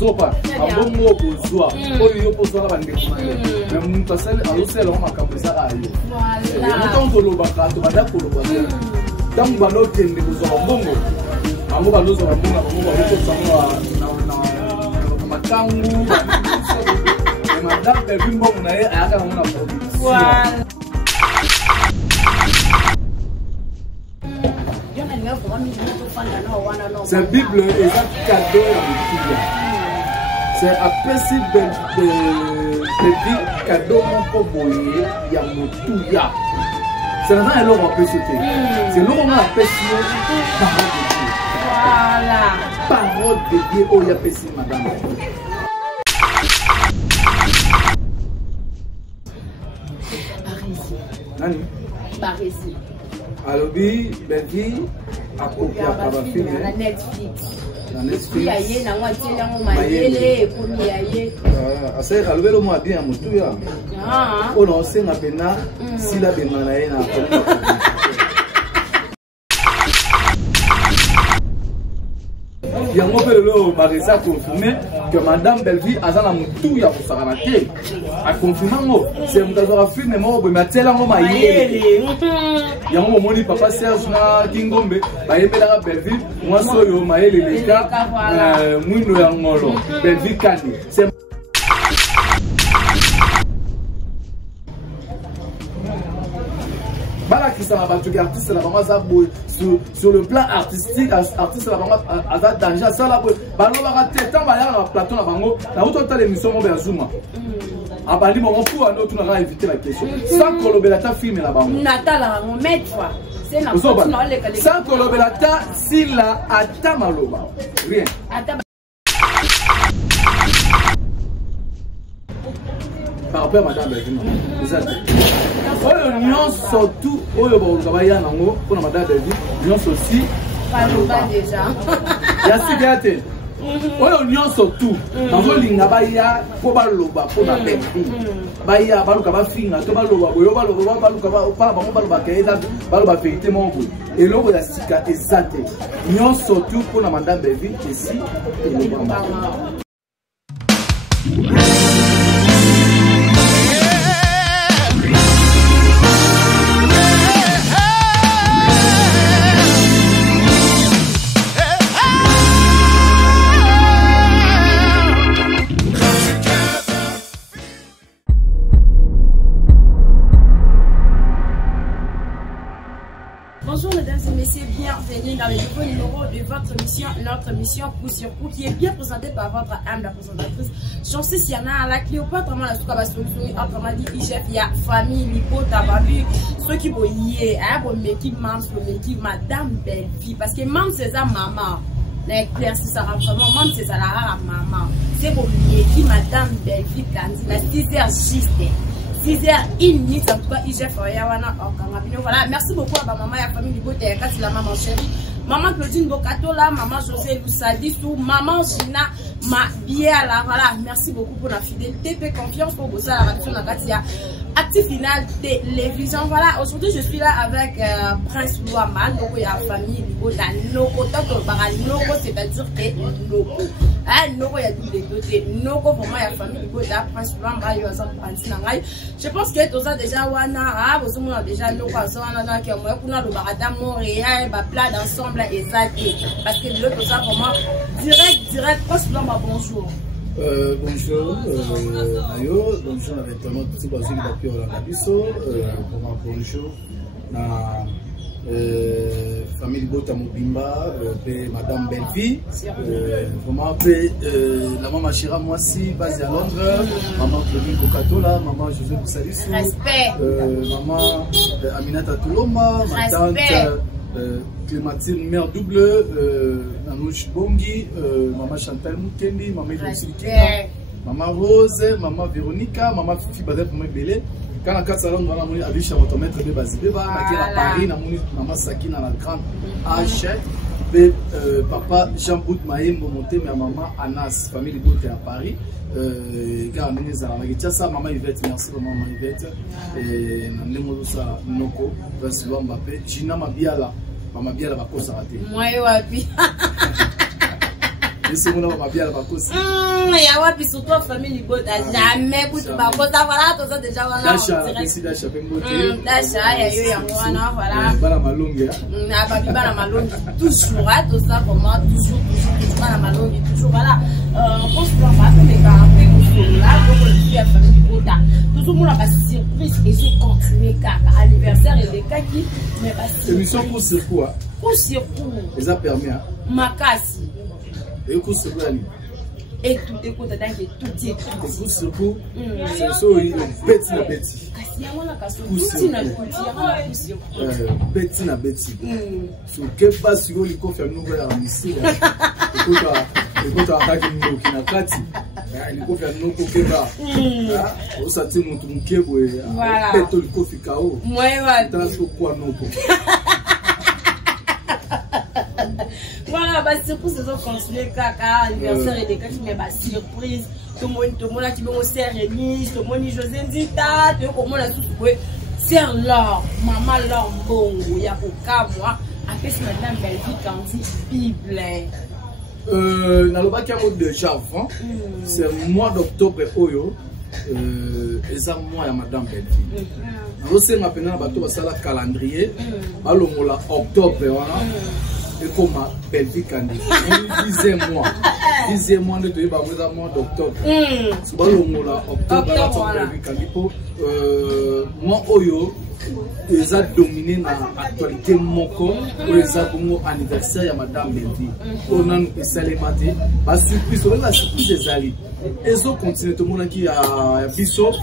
sopa ambongo bozwa oyo yo pozwa ba ndeko na mais mutasali alosela ma kampesa ayo voilà mutanto lo bakato badako lo bazela tangu balokende bozwa mbongo amo balozo bambonga bango bakotsango na matangu madame Belvie mbongo na ye ayaka na mona voilà. C'est Bible et ça cadeau c'est après si de cadeau mon boyer il y a motuya c'est là elle aura pu sauter c'est là on a apprécié parole de Dieu oh il y a apprécié madame Nani Parésie Alobi Belvie a copié à la fille na Netflix. Na Netflix. Yaye na wati na mo mayele ekomi yaye. Asa alobelo mo bien mutu ya. Ah. O non senga pena sila be manaye na ko. Yango pelo Marisa confirmé que madame Belvie azana mutu ya ko sakanate. A confirmé c'est mutazo film mo be matela mo mayele. Yango moni papa Serge na Kingombe bayembela Belvie moi soyo mayele leka mwindo ya ngolo Belvie kani c'est bala qui ça va tu artiste la maman ça sur le plan artistique artiste la maman a danger ça la balo ba tête en bala na plateau na bango na auto l'émission mo Zuma abali mon pour un autre on a évité la question sans kolobelata film la bango natala mon maître c'est na sans kolobelata sila ata maloba rien par rapport à madame Belvie oyo nyonso tout oyo ba ya nango pour madame Belvie nyonso aussi paloba déjà ya sigate oyo nyonso tout nazo linga ba ya ko baloba po na Belvie ba ya baluka ba finga to baloba boyo baloba baluka ba bango baloba kaida baloba vérité mon goût et loko ya sika ezate nyonso tout pour na madame Belvie ici et le bamba. Bonjour mesdames et messieurs, bienvenue dans le nouveau numéro de votre émission, notre émission Coup sur Coup, qui est bien présentée par votre âme, la présentatrice Chancy Siana, la Cléopâtre, la Soukabasoukoui, autrement dit, IGF, il y a famille, Lipo, Tabalu, ceux qui vont y aller, pour m'équipe, madame Belvie, parce que même c'est ça, maman, l'éclairci, ça rend vraiment, même c'est ça, la maman, c'est pour m'équipe, madame Belvie, Kandi, la 6h juste. 6h01, en tout cas, IGF, voilà, merci beaucoup à ma maman et à la famille du côté, la maman chérie, maman Claudine Bokatola, maman José Loussadissou, maman Gina, ma biela, voilà, merci beaucoup pour la fidélité, et confiance pour vous, la radio, la Katia, Active Finale Télévision, voilà, aujourd'hui je suis là avec Prince Louama, donc il y a la famille du côté, Noko, c'est-à-dire que Noko. Noko, il y a tous les côtés. Noko, pour moi, il y a la famille du côté, Prince Louama, il y a je pense que tout ça déjà, Wana, vous avez déjà Noko, Wana, qui a le barada Montréal, plat d'ensemble, exact. Parce que tout ça, vraiment, direct, Prince Louama, bonjour. Bonjour, Nayo, bonjour avec tout le monde, tout le monde qui bonjour, famille Bota Mobimba, madame Belvie, vraiment, la maman Chira Moissi, basée à Londres, maman Claudine Bokatola, maman José Loussadissou, maman Aminata Touloma, ma tante Clémentine Mère Double, Nanouche Bongi, maman Chantal Moukendi, maman Idrissili, maman Rose, maman Véronica, maman Fifi Badep, maman Belé. Quand la 4 salons, on a vu maître de Bazibeba, à Paris, maman Sakina, la grande Hachette, papa Jean Bout Maïm, monté, ma maman Anas, famille Bout à Paris. Car maman Yvette, merci maman Yvette, et Nanemosa Noko, Vassilou Mbappé, Gina Mabiala, maman Biala va raté. Moi, wapi. c'est mon ma bien la bakosi. Ya wapi surtout famille Libota jamais kutu bakosa voilà tout ça déjà voilà. Dasha Dasha Pembote. Dasha ya yo ya mwana voilà. Bana malongi. Na ba bana malongi toujours tout ça vraiment toujours bana malongi toujours voilà. On se prend pas les gars là donc le la famille Libota. Tout le monde a pas surprise et se continuer kaka anniversaire et les kaki mais pas. Émission pour ce quoi? Pour surtout. Les a permis hein. Makasi. Et pour ce quoi? Et tout est content que tout est pour ce coup. C'est ça il petit na petit. Petit na petit. Sur quel bas sur le coffre nous va ici. Écoute attaque nous qui na kati. Il coffre nous kokeba. Ah, ça tient mon trunkebo et peto le coffre kao. Moi ouais. Transfo quoi non. Voilà, bah surprise ils ont continué kaka anniversaire et des cas qui mais bah surprise tout le monde a qui bon cérémonie tout le monde José Nzita tout comment la tout quoi sœur Laure maman Laure bongo ya koka moi après c'est madame Belvi Kandi Bible naloba ki yango déjà avant c'est mois d'octobre oyo eza mois ya madame Belvi nazosenga mpena na bato basala calendrier balongola octobre wana et comme Belvi Kandi 10e mois de toyeba mois mois d'octobre so balongola octobre la Belvi Kandi po mois oyo eza dominé na actualité moko oyo eza bongo anniversaire ya madame Belvi oyo nanu esalema te basurprise oyo basurprise ezali ezo continue tomonaki ya biso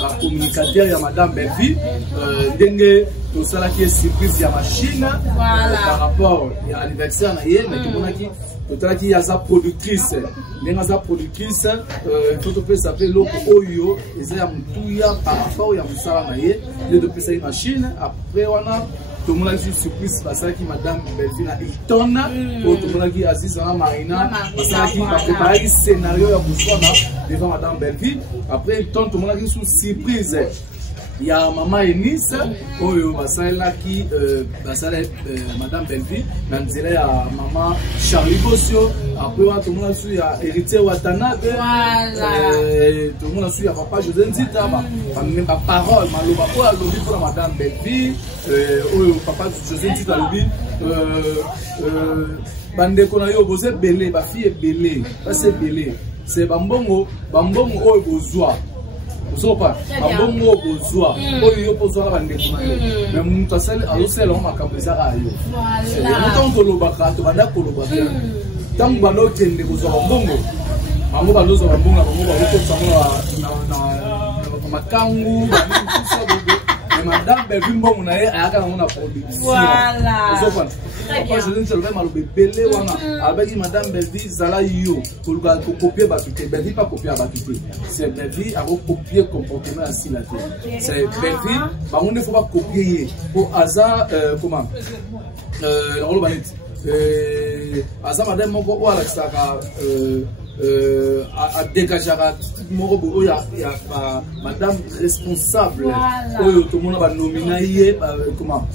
bacommunicateur ya madame Belvi ndenge tosalaki surprise ya machine par rapport ya anniversaire na ye mais tomonaki totalaki aza productrice ndenge aza productrice faut topesa pe loko oyo eza ya mutuya par rapport ya mosala na ye nde topesa ye machine après wana tomonaki surprise basalaki madame Belvi na Hilton oyo tomonaki Aziz na Marina basalaki bapreparaki scénario ya boswana devant madame Belvi après Hilton tomonaki sous surprise il y a maman Eunice oyo basalaki madame Belvi na nzela ya maman Charlie Bossio après wa tomona su ya héritier Watanabe tomona su ya papa José Nzita ba parole maloba oyo alobi pour madame Belvi oyo papa José Nzita alobi bandeko na yo boze belé ba fille belé c'est belé c'est bambongo oyo bozwa Sopa, bambongo bozwa, oyo yo pozwa la bandeko na yo. Mais mutu asali azosela makambo ezaka yo. Voilà. Mutu tolobaka to banda kolobaka. Tangu balo kende kozwa bambongo. Bango balozo bambongo bango bakotsa na makangu, madame Belvi mbongo na ye ayaka na mona production. Voilà. Sopa. Papa je ne sais pas malo bebele wana avec madame Belvi zala yo pour copier batute Belvi pas copier batute c'est Belvi a copier comportement ainsi la tête c'est Belvi bah on ne faut pas copier pour hasard comment on va dire hasard madame moko wala saka a dégager moko ya madame responsable oyo tout le monde va nominer comment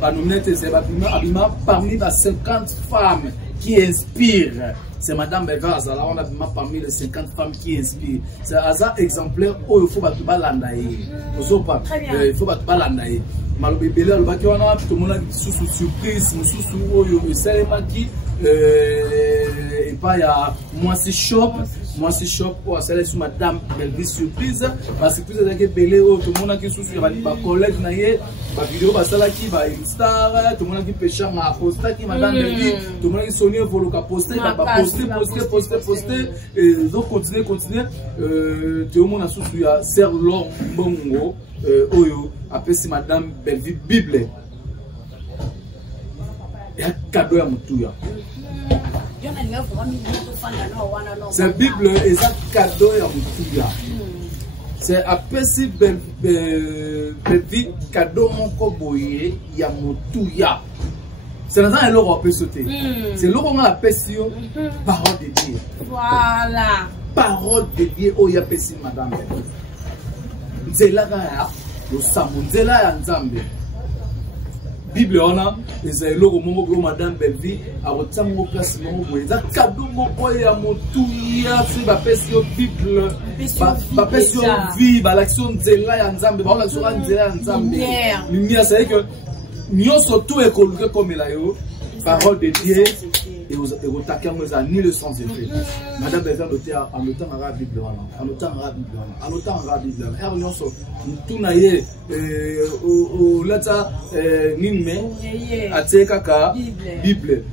va nominer c'est abima parmi les 50 femmes qui inspirent. C'est madame Belvi Azala on a parmi les 50 femmes qui inspirent. C'est un exemplaire où il faut pas tout balandaye. Il faut pas tout balandaye. Malobi belé alobaki wana tout le monde a sous surprise sous oyo esalemaki et pas ya moi c'est shop pour ça sur madame Belvi surprise parce que tout est belé tout le monde a qui sous sur ba collègue na ye ba vidéo ba salaki ba star tout le monde qui pêcha ma posta qui madame Belvi tout le monde qui sonné voloka poster poster et donc continuer tout le monde a sous ya ser long bongo oyo après si madame Belvi Bible ya cadeau ya mutuya c'est Bible et ça cadeau ya mutuya c'est après si Belvi cadeau moko boye ya mutuya c'est dans un loro peut sauter c'est loro on appelle sur parole de Dieu voilà parole de Dieu oh ya pesi madame nzela ya lo samu nzela ya nzambe Bible on a les aélos mongo madame Belvi a rotango place mongo za cadeau mongo ya motuya si ba pesio Bible ba pesio vie ba l'action nzela ya nzambe ba l'action nzela ya nzambe lumière c'est que nyoso tout est colloqué comme la yo parole de Dieu et au taquin ni le sens effet madame Belvi en notant en Bible en notant en Bible en notant en Bible er nyoso tout naie au lata nime ateka ka Bible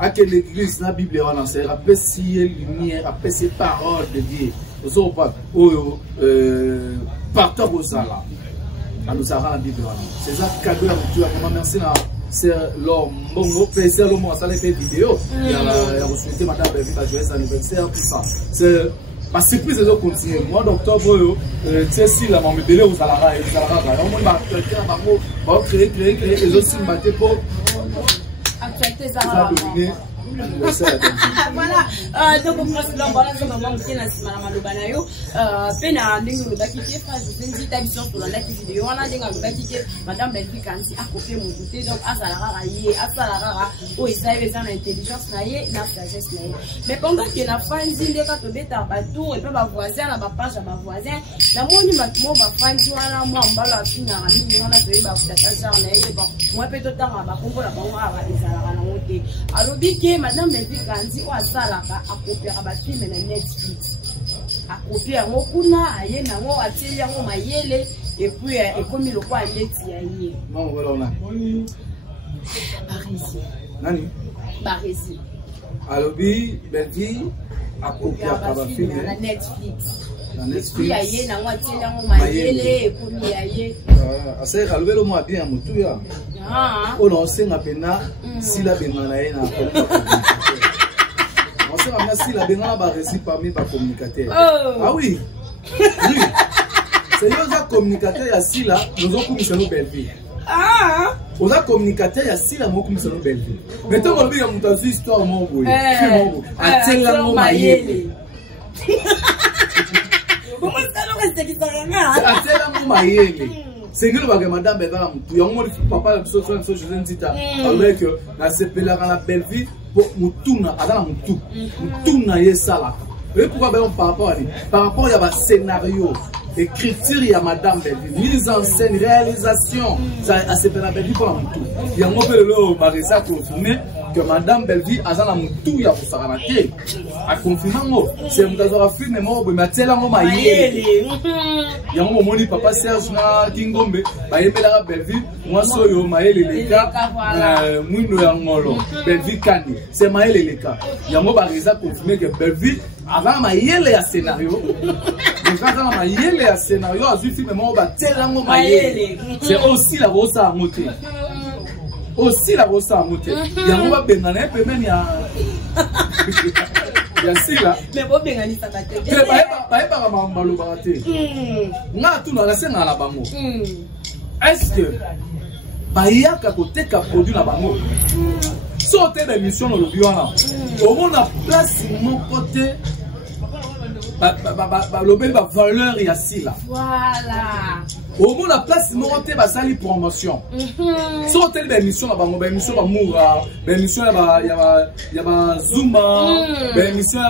à quelle église la Bible on enseigne apprécier lumière apprécier parole de Dieu au pas partout au sala à nous arrêter la Bible c'est ça cadeau à vous vraiment merci c'est l'homme bongo c'est l'homme ça les fait vidéo il y a souhaité madame Belvi la joyeuse anniversaire tout ça c'est ma surprise de continuer mois d'octobre si la maman belé aux alara et on va créer les autres signes battés pour actualité ça voilà donc on passe là voilà ça maman qui na sima na maloba na yo pena ndingo lobaki ke phrase zenzi tabiso sur la vidéo on a denga lobaki ke madame Belvi kansi a copier mon côté donc asalara o isaye za na intelligence na ye na sagesse na ye mais pendant que la fanzi ndeka to beta bato et pas ba voisin na ba page ba voisin na moni matmo ba fanzi wana mo mbala fina na mini wana to ba kutata genre na ye bon moi pe to tanga ba kongo la bango ba isalara na wote alobiki madame Belvi kanzi o asalaka akopera ba film na Netflix akopia ngo kuna aye na ngo ateli ngo mayele et puis ekomi lo kwa leti ya ye non voilà on a Barisi nani Barisi alobi Belvi akopia ba film na Netflix na Netflix aye na ngo ateli ngo mayele ekomi aye asa alobelo mo bien mutu ya on a senga pena si la bengana ye na on sait si la bengana ba récit parmi ba communicateur ah oui oui c'est les communicateur ya si là nous on comme nous Belvi on a communicateur ya si là mo comme nous Belvi maintenant on veut ya mutazi histoire mo boye atela mo mayele comment ça le reste qui s'arrête atela mo mayele c'est que le madame Belvi la mutu yango papa la biso so je viens dire avec na sepela la Belvi pour mutuna adala mutuna yesala et pourquoi ben par rapport il y a un scénario écriture il y a madame Belvi mise en scène réalisation ça sepela Belvi pour la mutu il y a un peu le marisa confirmé que madame Belvi azana mutu ya kusaranaté a confirmé ngo c'est mutazora film mo bo matela ngo mayele yango moni papa Serge na Kingombe ba yembela Belvi moi soyo mayele leka mwindo ya ngolo Belvi kani c'est mayele leka yango ba reza confirmé que Belvi avant mayele ya scénario déjà dans mayele ya scénario azu film mo ba tela ngo mayele c'est aussi la rosa moté aussi la rosa moté yango ba bengana pe même ya ya sila mais bo bengani sakate ke ba mambalo ba te nga tu na senga la bango est-ce que ba yaka koteka produit na bango sauter des missions le biona au monde a place mon côté lobeli ba valeur ya sila voilà au monde la place mon côté ba sali promotion sauter des missions na bango ba mission ba moura ba mission ya ba zuma ba mission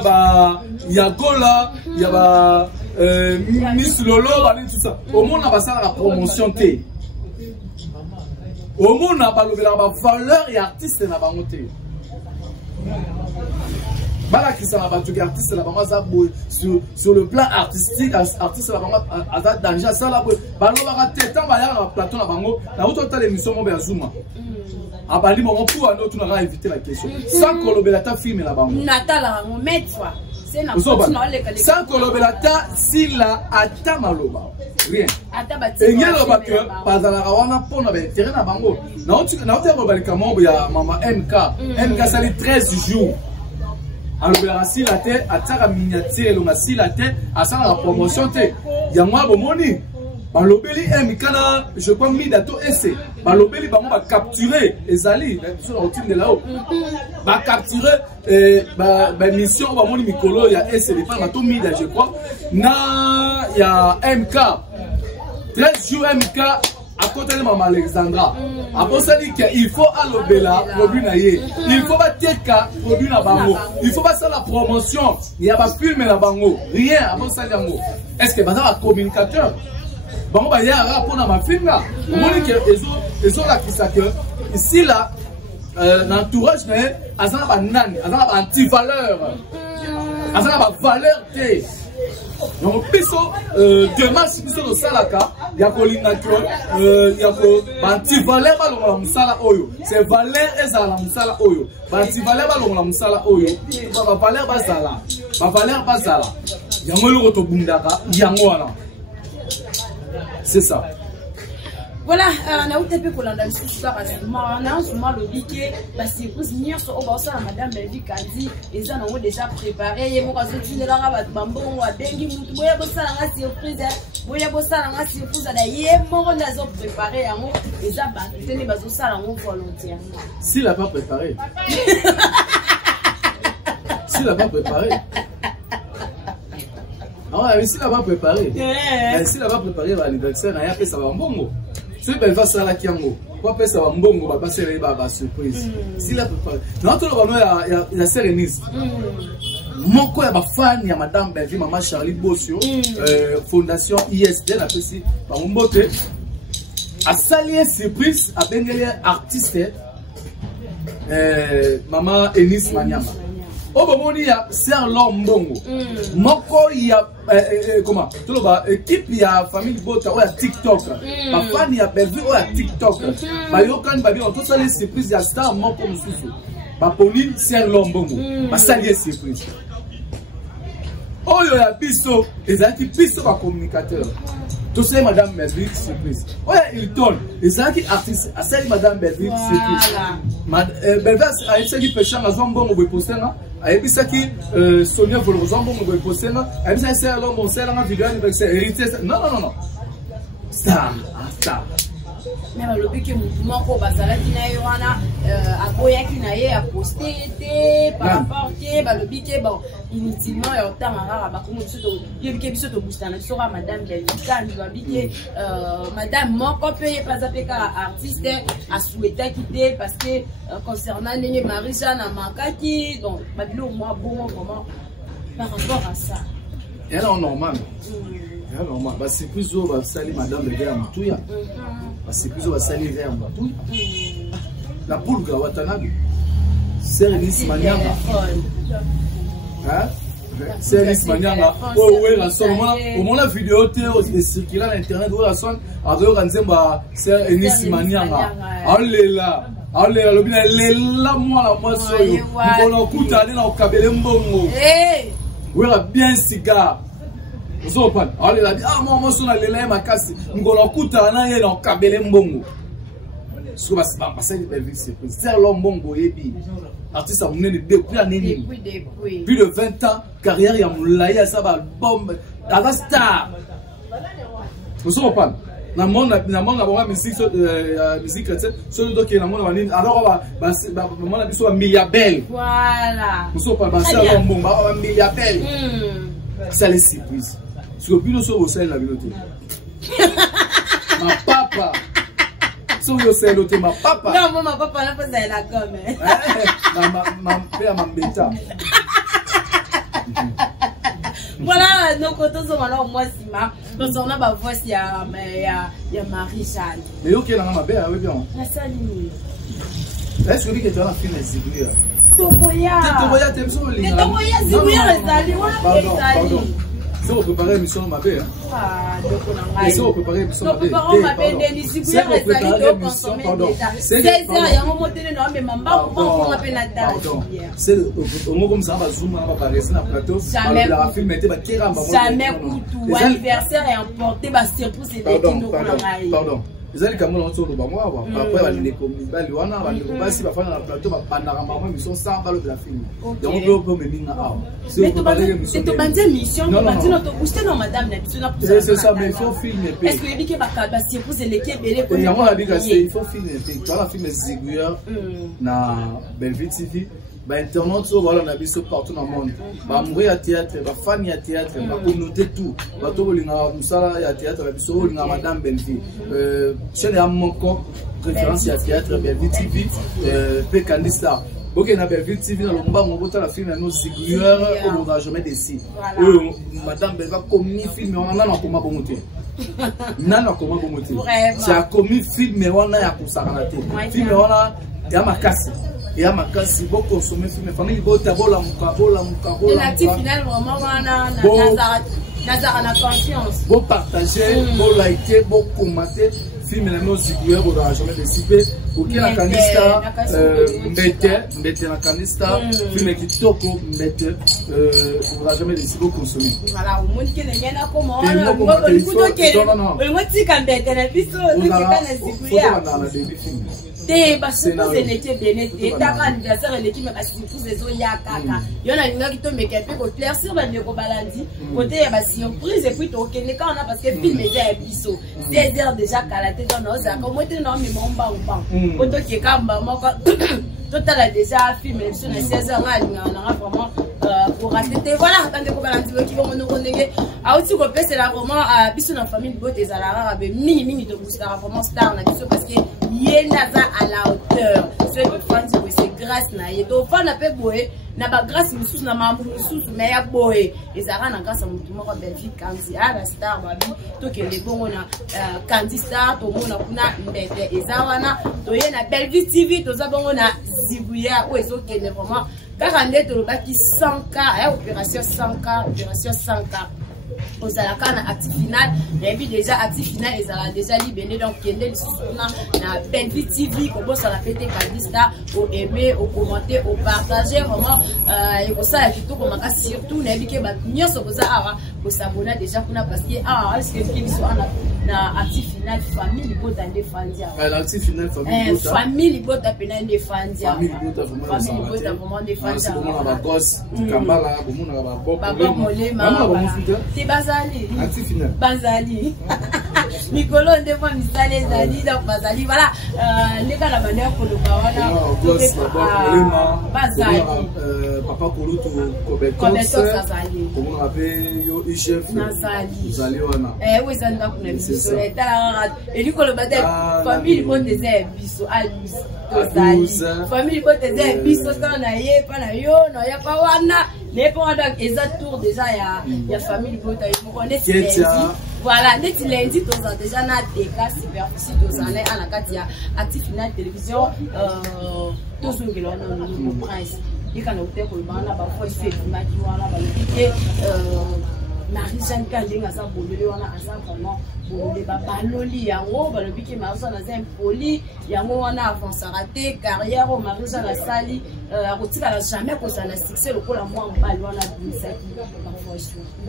ya gola ya ba Miss Lolo ba tout ça au monde na ba sala la promotion te au monde na ba lobela ba valeur ya artiste na bango te Bala qui s'en va tout artiste la bango za sur le plan artistique artiste la bango a danger ça la balo ba teta ba ya na plateau la bango na auto ta l'émission mo ba zuma abali mo pour ando tu na éviter la question sans kolobela ta film la bango natala ngo metwa c'est na sans kolobela ta si la ata maloba rien et ngelo ba que pas à la wana pona ba terrain na bango na auto ba le kamombo ya mama MK sali 13 jours alors la si la tête ataka miniature lo si la tête asa la promotion te ya mwa bomoni balobeli MK je crois mi dato ese balobeli bango ba capturer ezali sur la routine de là-haut ba capturer ba mission ba moni mikolo ya ese de pas bato mi da je crois na ya MK 13 jours MK à côté de Maman Alexandra. Après ça dit qu'il faut alobela produit naie. Il faut pas teka produit na bango. Il faut pas faire la promotion. Il y a pas filmer la bango. Rien avant ça yango. Est-ce que baza un communicateur? Bango ba ya rapport na ma film là. On dit que ezo la qui ça que ici là l'entourage né azana ba nani, azana ba anti-valeur. Azana ba valeur té. Donc, demain, si nous sommes au Salaka, il y a anti-valeur, c'est valeur et ça la musala oyo. Anti-valeur, la musala oyo. Valeur basala. Valeur basala. Il y a un autre bundaka, il y a un. C'est ça. Voilà, on a eu un peu pour l'andalou ça rapidement. On a souvent le biquet parce que vous venir sur au bas ça madame Belvi Kandi et ça on a déjà préparé et mon cas tu ne la rabat bambo ou à bengi mutu boya bossa la surprise boya bossa la surprise da yé mon on a préparé à moi et ça ba tenez bazo ça la volontairement. S'il n'a pas préparé. S'il n'a pas préparé. Non, s'il n'a pas préparé. S'il n'a pas préparé l'anniversaire, il y a fait ça va bongo. Si elle va ça là qui en haut, quoi faire ça va mbongo, va passer les baba surprise. Si la préparé. Non, tout le monde il y a séréniste. Mon quoi il y a fan, il y a madame Belvi, maman Charlie Bossio, fondation ISD, la PC, par mon beauté. À salier surprise, à bengalé artiste, maman Enis Maniama. Au moment où il y a Serlon Mbongo, Moko il y a comment tout le bas équipe il y a famille Bota ou il y a TikTok, ma fan il y a Belvi ou il y a TikTok, ma yokan babi on tout ça les surprises il y a star Moko Moussou, ma Pauline Serlon Mbongo, ma salier surprise. Oh il y a Bisso, les anti Bisso ma communicateur. Tout ça madame Belvi surprise. Oh il tourne, les anti artistes, à celle madame Belvi surprise. Belvi a essayé de pêcher à Zombongo pour poster là. Aïbisaki Sonia Volozambo me poster là. Aïbisaki c'est alors mon c'est la vidéo avec c'est hérité. Non. Star. Mais le but que mouvement ko bazala kina yoana aboya kina ye a poster té par rapport que le but que bon inutilement et autant rara ba comme tout yo bi ke biso to booster na sora madame Belvika ni ba bi que madame moko paye pas apeka artiste a souhaité quitter parce que concernant Nene Marisa na makaki donc ba bilo moi bon comment par rapport à ça. Elle est normal. Alors, c'est plus haut, salir madame de verre Moutouya. C'est plus haut, salir verre Moutouya. La poule, Watanabe. Service Maniama. Service Maniama. Oh, oui, la sonne. Au moment la vidéo, est circulée à l'internet, où la sonne, avec un Service Maniama. Allez là. Allez, moi, la moisson. On a coûté aller dans le cabelé mbongo. Oui, la bien cigare. Vous comprenez? Alors il a dit ah moi je suis allé là ma casse ngolo kuta na ye na kabele mbongo. So ba passer de Belvi surprise. C'est l'mbongo yebi. Artiste a mené depuis année. Plus de 20 ans carrière ya moulaya ça ba album la star. Vous comprenez? Na monde ba musique chrétienne sur donc na monde ba alors ba maman na biso ba milliabel. Voilà. Vous comprenez? Ba c'est l'mbongo ba milliabel. Ça les surprise. Parce que plus nous sommes au sein de la bibliothèque. Ma papa. Si vous êtes l'autre, ma papa. Non, moi, ma papa, là, vous avez la gomme. Ma père m'a bêta. Voilà, nos côtés sont alors moi, Sima. Donc, on a ma voix, il y a Marie-Jeanne. Mais ok, là, ma belle, oui, bien. La saline. Est-ce que tu es dans la film de Ziguya? Toboya. Toboya, tu es sur le lit. Toboya, Ziguya, la saline. Pardon. Si on préparait l'émission de ma belle, hein? Si on préparait l'émission de ma belle, c'est au mot comme ça, on va zoomer, on va rester dans le plateau. Jamais couteau, anniversaire est emporté, c'est pardon. Les gens qui ont été là, après, ils ont été là, ils ont été là, ils sont là, ils c'est ça, mais il faut filmer. Est-ce que il faut filmer. Tu as la film Ziguya na Belvi TV. internautes voilà na biso partout dans le monde ba mourir ya théâtre ba fan ya théâtre ba communauté tout ba to bolinga musala ya théâtre la biso bolinga madame Belfi chaîne ya moko référence ya théâtre Belfi TV pe Candista ok na Belfi TV na lomba ngobota la film na nos zigueur on va jamais décider madame Belfi commis film on a na koma bomote nana koma bomote c'est a commis film on a ya kusakana te film on a ya makasi. Et à ma casse, si vous consommez film, famille, vous avez la mouka. Et l'actif final, vraiment, na confiance. Vous partagez, vous likez, vous commentez. Film, nous, si vous avez jamais décidé, pour qui la Candista, mettez la Candista, film qui toko, mettez, vous n'avez jamais décidé de consommer. Voilà, au monde qui n'est rien à comment. Parce que vous étiez bien, t'as anniversaire et l'équipe parce que vous êtes au Yakaka. Il y en a une qui tombe mais qui peut éclaircir ben le baladi. Côté il y a pas surprise et puis ok les quand on a parce que film est un biseau. 16 heures déjà qu'à la tête dans nos ça comme était non mais mon ba ou pas. Côté qui kamba moi total a déjà film sur les 16 heures là on a vraiment pour rater voilà attendez ko baladi qui vont nous renéguer. A aussi ko c'est là vraiment biso na famille beauté za la rare mini de booster vraiment star na biso parce que yenaza à la hauteur ce que France c'est grâce na yeto fana pe boye na ba grâce mususu na mambu mususu mais ya boye ezara na grâce mutu moko Belfi Kanzi ala star babi to ke le bongo na Kanzi star to mona kuna mbete ezawana to ye na Belfi TV to za bongo na Zibuya ou ezokende vraiment kaka ndeto lo baki 100K ya opération 100K aux alakana actif final et puis déjà actif final ils ont déjà libéré donc qui est na Belfi TV comme ça la fête Candista au aimer au commenter au partager vraiment et pour ça tout comme surtout na bike ba nyonso ko za ara ko s'abonner déjà kuna parce que est-ce que qui sont na actif final famille bota ndefandia l'actif final famille bota pena ndefandia famille bota vraiment ndefandia on a ba gosse kambala on a ba bob molema Bazali. Bazali. Nicolo de fois misale Zali donc Bazali voilà les gars la manière pour le Bazali. Papa Koluto Kobetos Bazali. Comment on appelle yo chef Nazali. Zali wana. Oui ça n'a pas biso et Nicolo Batel famille bonne des biso Bazali. Famille bonne des biso ça na ye pas na yo no ya pas wana. Les pendant exact tour déjà il y a famille bota vous connaissez voilà net lundi tous déjà na déca superficie tous en à la katia actif final télévision tous nous qui l'on a prince et quand on était pour le bana ba fois fait ma qui wana ba le Marie-Jeanne Kalinga ça bolé wana asa vraiment bolé ba baloli yango ba le piqué Marie-Jeanne na zem poli yango wana avance raté carrière au Marie-Jeanne la sali rotika la jamais ko ça na succès le kola moi mbali wana bisaki parfois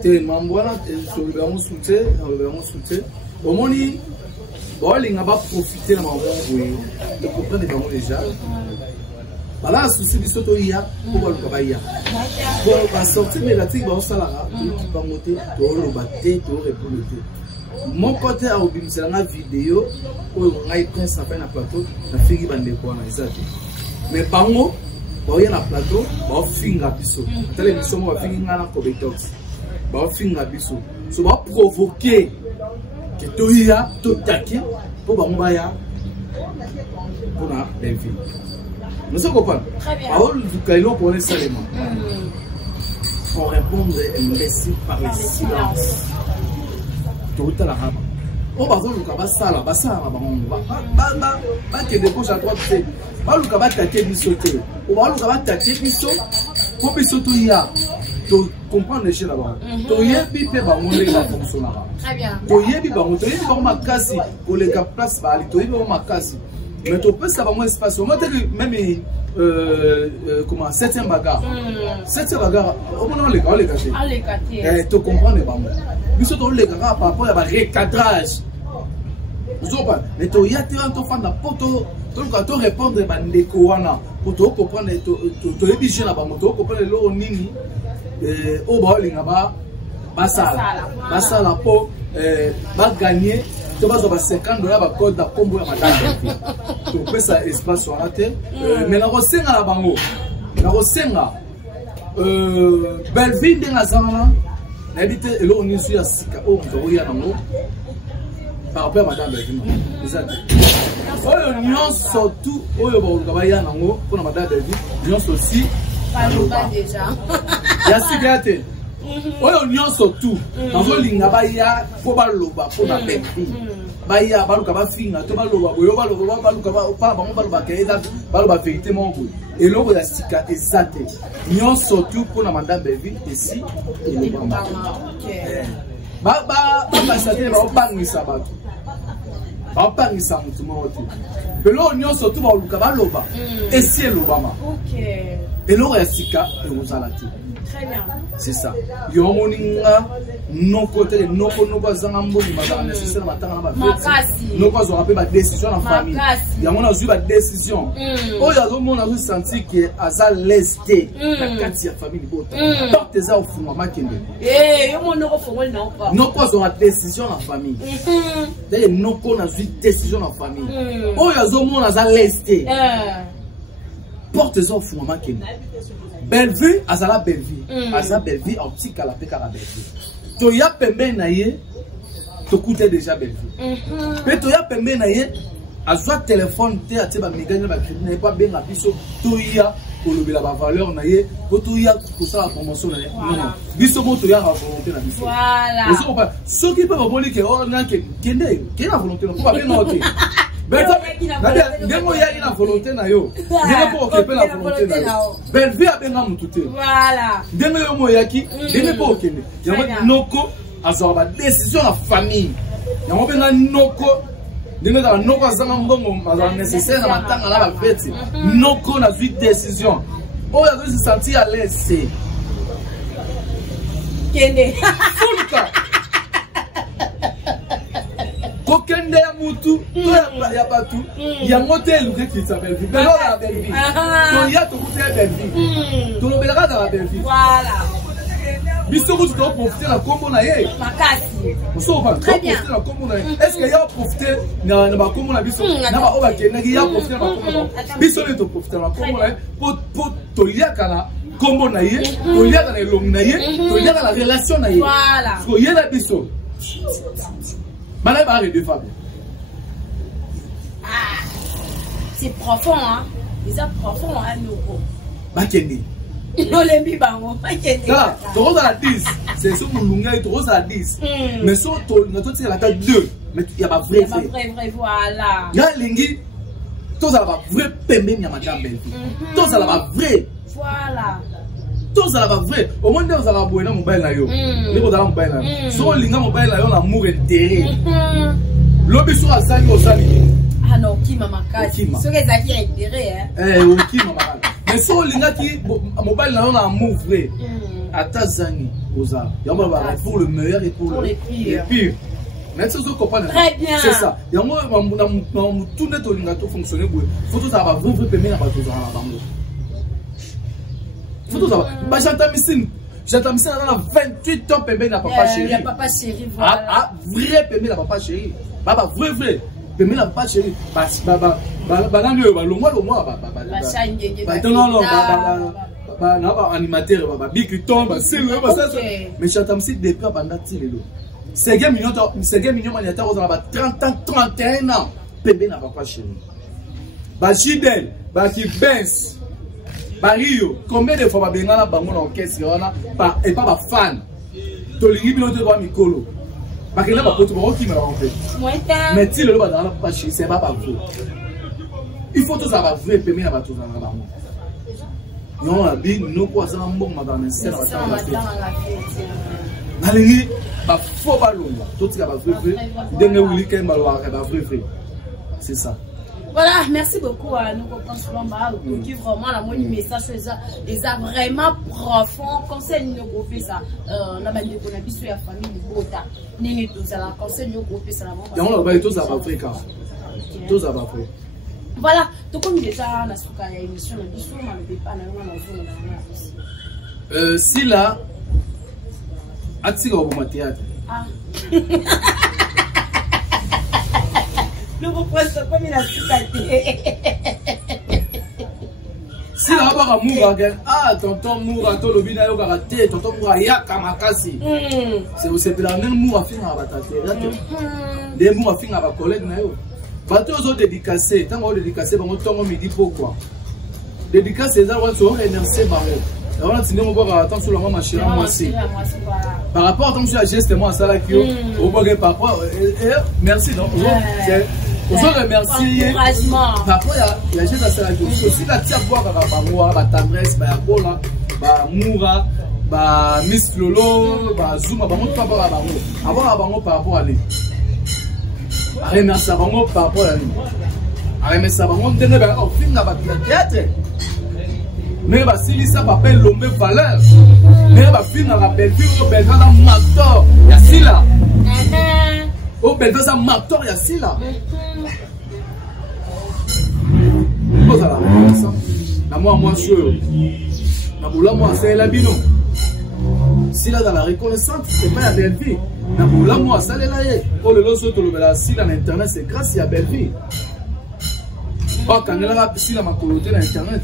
te mambwana sur le ballon sauté au moni bolinga ba profiter na mambo de comprendre vraiment déjà voilà souci biso to ya ko ba luka ba ya bon ba sortir mais la tique ba salara qui ba monter to lo ba te to répondre mon côté a obimisa na vidéo o ngai prince na na plateau na figi bande ko na exact mais bango ba ya na plateau ba finga biso tele biso mo ba finga na ko betox ba finga biso so ba provoquer que to ya to taquer pour ba mo ya pour na Belfi. Nous sommes copains. Parole du Kailo pour les saléments. On répond imbécile par le silence. Tout à la rame. On va voir le cabas sala, bassa, ba que de gauche à droite, c'est. Ba le cabas taquer bisoté. On va le cabas taquer biso. Pour bisoto ya. Tu comprends les choses là-bas. Tu y es bipé ba mon les fonctionne là. Très bien. Tu y es bipé ba mon, tu y es ba ma casse pour les cap place ba, tu y es ba ma casse. Mais tu peux savoir moins espace. Même comment 7e bagarre. 7e bagarre. On les gâcher. Tu comprends les bambous. Nous sommes les gars par rapport à recadrage. Mais tu y a un fan de poto. Tu répondre à Ndekouana. Pour te comprendre, tu es obligé là-bas. Tu comprends le nini. Au bas, les gars, Basala pour gagner. Tu vas avoir $50 par code de combo à madame. Tu peux ça espace sur la tête. Mais la recette à la bango. na kosenga Belleville ndenga zangana na bité elo ni su ya sika o ndo ya nango par rapport à madame Belleville exact oyo nyonso tout oyo ba ba ya nango pour madame Belleville nyonso aussi pas déjà ya sigate oyo nyonso tout nazolinga ba ya po ba loba po na Belleville baya baluka bafinga to baloba boyo baloba baluka ba bango baloba kaida baloba vérité mongo eloko ya sika ezate nyonso tout pour na madame Belleville ici et le mama ba pasate ba opangisa bato ba opangisa mutu moto belo nyonso tout baluka baloba ici et le mama OK eloko ya sika ezalati. Très bien. C'est ça. Yo moninga non côté non bazanga mbongi bazanga nécessaire matanga ba makasi. Non pas on rappelle ba décision en famille. Ya mona zu ba décision. O ya zo mona zu sentir que aza lesté na kati ya famille bota. Porte za ofuma makende. Yo mona ko fongol na pas. Non pas on a décision en famille. D'ailleurs non ko na zu décision en famille. O ya zo mona za lesté. Porte za ofuma makende. Belleville, azala Belleville. Azala Belleville, en petit calapé à la Belleville. Toya pembe naye, to coûte déjà Belleville. Mais toya pembe naye, azwa téléphone, te atiba migane ba crédit, n'est pas bien la biso, toya pour le la valeur naye, pour toya pour ça la promotion naye. Non, biso mo toya la volonté na biso. Voilà. Ceux qui peuvent voler que oh na kende, la volonté, non pas bien noter. Demo ya ina volonté na yo. Demo po okepe la volonté na yo. Belleville abenga mutute. Voilà. Demo yo moyaki, demo po okende. Yango noko azwa ba décision la famille. Yango benga noko. Demo da noko azanga mbongo azwa nécessaire na matanga la ba fête. Noko na zui décision. O ya se sentir à l'aise. Kende. Fulka. Kokende ya mutu to ya batu ya motel ke ki s'appelle Belleville la Belleville to ya to kuté Belleville to lobelaka na Belleville voilà biso ko to profiter la kombo na ye makasi so ba profiter la kombo na ye est-ce que ya profiter na ba kombo na biso na ba o ba kenda ya profiter na kombo biso le to profiter la kombo na ye po to liaka na kombo na ye to liaka na elongi na ye to liaka na relation na ye voilà so ye na biso c'est profond, hein? C'est profond, hein, nous. Bakende. Non, les bibango. Bakende. Là, tu roses à la 10. C'est ce que nous tu roses à la 10. Mais sur notre c'est la carte 2. Mais il y a pas vrai. Il y a pas vrai, voilà. Là, Lingi, tout ça va vrai pembe, il y a madame Belleville. Tout ça va vrai. Voilà. Tout ça va vrai. Au moins, vous allez avoir un mobile là. Vous allez mobile là. Sur le lien mobile là, on a amour intérêt. L'objet sur la salle, au salle. Ah non, qui m'a marqué. Ce qui est intérêt, hein. Qui m'a marqué. Mais sur le lien qui mobile là, on a amour vrai. À Tazani, aux arts. Il y a pour le meilleur et pour le pire. Mais c'est ce qu'on comprend. Très bien. C'est ça. Il y a moi, tout net au lingato fonctionner. Il faut tout ça va vrai permettre à tout ça à la banque. Faut tout ça. Bah j'entends ça dans 28 ans pembe na papa chéri. Il y a papa chéri voilà. Ah vrai pembe na papa chéri. Baba vrai pembe na papa chéri. Ba nando ba longwa ba changenge. Ba non na ba animateur ba big tombe c'est le ba ça. Mais j'entends ça depuis pendant tilelo. C'est game mignon maniata aux ba 30 ans 31 ans pembe na papa chéri. Ba Jidel ba qui Benz Bario, combien de fois babenga na bango na orchestre wana et pas ba fan. To lingi bino te ba mikolo. Ba kena ba poto ba okima en fait. Mais ti le ba dans pas chez c'est pas vrai. Il faut tout ça va vrai permis na ba tout na bango. Non abi no ko ça mbong madame c'est la na lingi ba fo ba longa. Tout ça va vrai. Denge wuli ken ba lo ba vrai. C'est ça. Voilà, merci beaucoup à nous qui vraiment la moindre message les a vraiment profond conseil nous grouper ça na bandi ko na biso ya famille bota ningi tout ça la conseil nous grouper ça la on va tout ça va fréquent tout ça va faire voilà donc comme déjà na suka ya émission na biso na le pas na aussi si là atika au théâtre ah nous vous prenons comme il a tout. Si la baba moura, ah, tonton moura, to le bina yoga raté, tonton moura yaka makasi. C'est la même moura fin à batate. Des moura fin à ba collègue na yo. Bato zo dédicacé, tant on dédicacé, bon tongo midi pourquoi. Dédicacé ça on se remercier baro. On a tenu on va attendre sur la maman chérie moi aussi. Par rapport à ton geste moi ça là qui au bogue papa merci donc. On se remercie. Papa il y a geste ça là qui aussi la tia boire ba moi ba tendresse ba yakola ba moura ba Miss Lolo ba Zuma ba mon papa ba bango. Avant bango par rapport à lui. Remercier bango par rapport à lui. Remercier bango ndenge ba au finga ba théâtre. Mais si ça va l'homme valeur. Mais si on rappelle que au Belgique un mactor Yassila. Au Belgique un mactor Yassila. Comment ça la reconnaissance? Na moi sûr. Na boula moi c'est la bino. Si là dans la reconnaissance c'est pas la belle vie. Na boula moi ça les là. Oh le loso to le bela si dans internet c'est grâce à belle vie. Oh, quand elle a si la macoloté dans internet,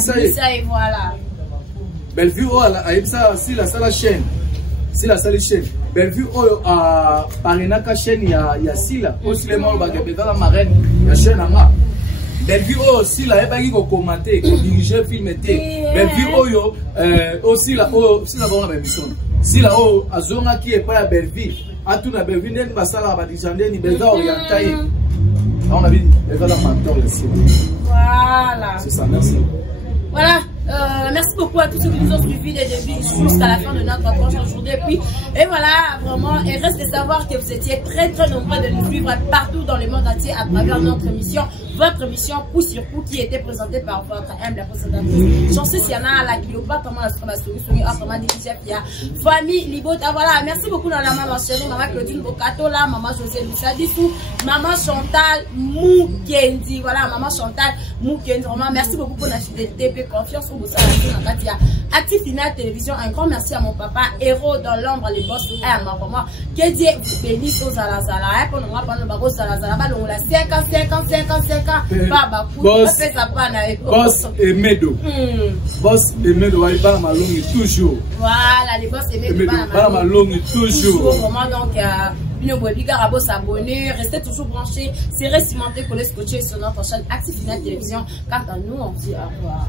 ça y est, voilà. Bellevue, oh, si la salle chaîne, si la salle chaîne, Bellevue, oh, à Parinaka chaîne, il y a Sila, aussi les membres dans la marraine, il y a chaîne à moi. Bellevue, oh, si la ébagi ko commenter, ko diriger, filmer, Bellevue, oh, yo, aussi la, oh, si la bonne émission, si la, oh, à Zonga qui est pas à Bellevue, à tout la Bellevue, n'est pas ça là, ni Belda orienté. On a vu, elle va la mentor ici. Voilà. C'est ça, merci. Voilà. Merci beaucoup à tous ceux qui nous ont suivis dès le début jusqu'à la fin de notre approche aujourd'hui. Et voilà, vraiment, il reste de savoir que vous étiez très nombreux de nous suivre partout dans le monde entier à travers notre émission. Votre émission coup sur coup qui était présentée par votre humble présentatrice. J'en sais s'il y en a à la Cléopâtre, comment la famille Libota. Voilà, merci beaucoup dans la maman chérie, maman Claudine Bokato, là, maman José Lusadissou, maman Chantal Moukendi. Voilà, maman Chantal Moukendi. Vraiment, merci beaucoup pour la fidélité et confiance. Actif Final Télévision, un grand merci à mon papa, héros dans l'ombre, les boss, et à ma maman. Que Dieu vous bénisse aux Alazala. Pour nous rappeler le bagot Alazala, on l'a 50 Baba, boss et Medo. Boss et Medo, il va malongue toujours. Voilà, les boss et Medo, il va malongue toujours. Vraiment, donc, s'abonner, restez toujours branchés, serrez cimenter, coller, scotcher sur notre chaîne Actif Final Télévision. Quant à nous, on dit au revoir.